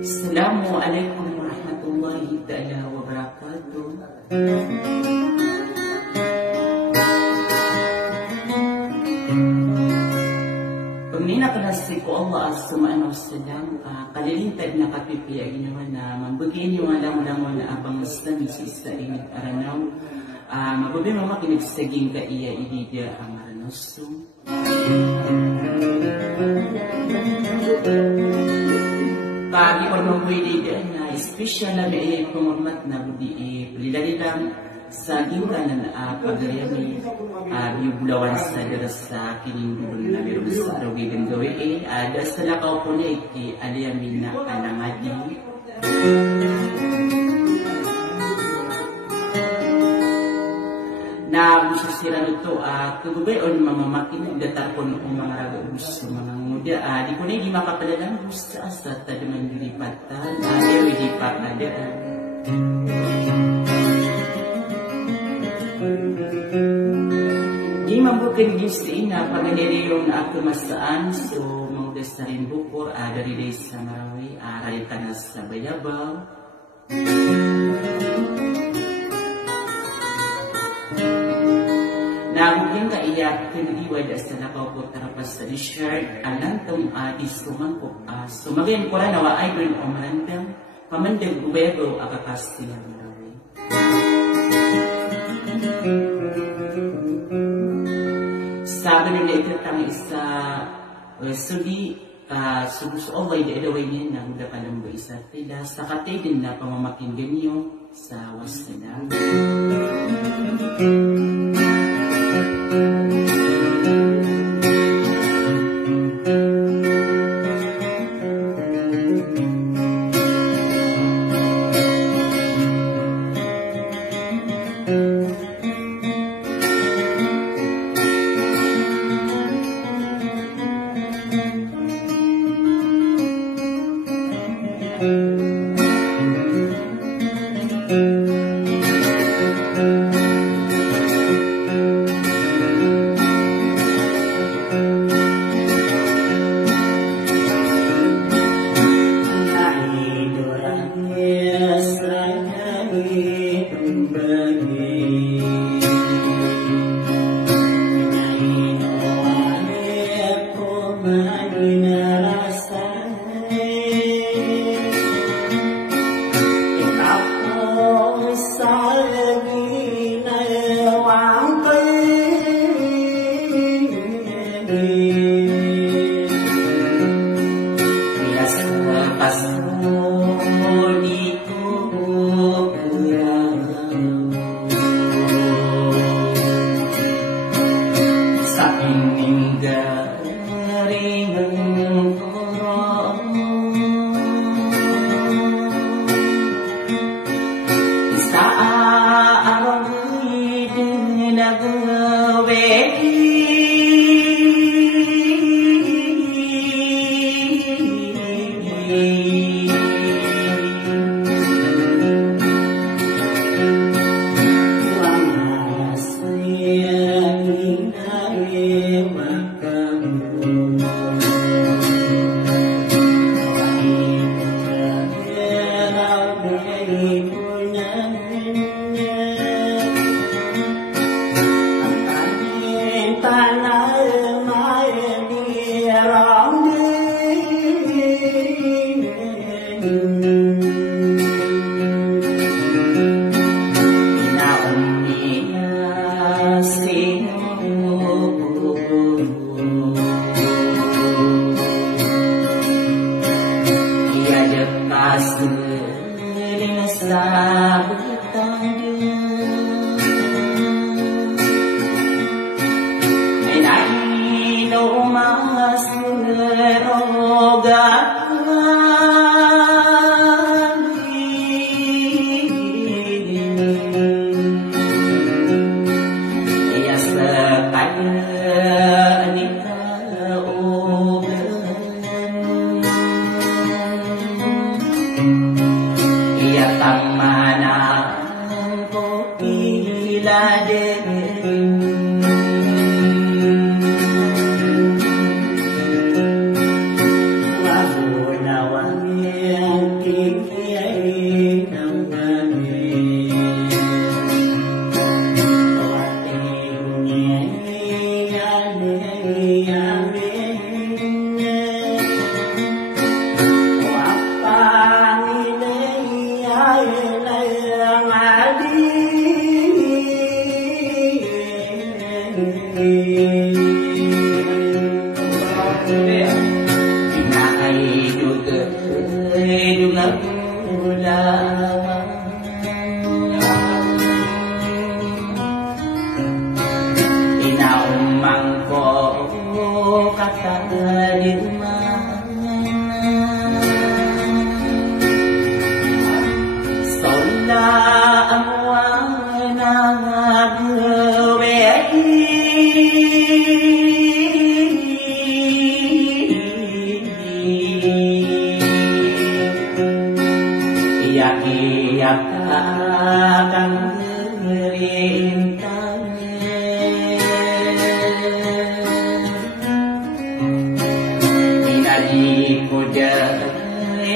Assalamualaikum warahmatullahi ta'ala wabarakatuh. Pagmina kanasi ko Allah subhanahu wa ta'ala kalilintad na kapipiya ginawa na mambagin yung alam-alam na abang Islam si isa init aranaw mababi mamakinig sa saging ka iya ididya ang aranaw. Pagi pagmamboy ididya na espesyal na may pangurmat na budi prilalilang sa giwanan pagariyami yung bulawan sa darasa kinindulong na meron sa araw gigandawi ada sa lakaw po na iti aliyamin na anamadi na musasira nito kagubayon mamamakin datar ko ng mga ragabus sa mga nguda di ko na hindi makapalalang gusto sa tadaman dilipatan ayaw ilipat na daan. Di mabukin gistiin na paganiriyon na ako masaan so maudas na rin bukor dari day sa maraway ralita na sa bayabaw nabugin ka iyak kiniwad sa nakaw po tarapas sa shirt alantong isuman ko sumagin ko rin nawa ay bring omrandang pamandag ubego akakas sila maraway. Sabi nila itatang isa suli subuso away di adaway niya na huda ka lang ba isa tila sa katay din na pamamakingan niyo sa wasila.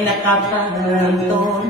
Nakapagtong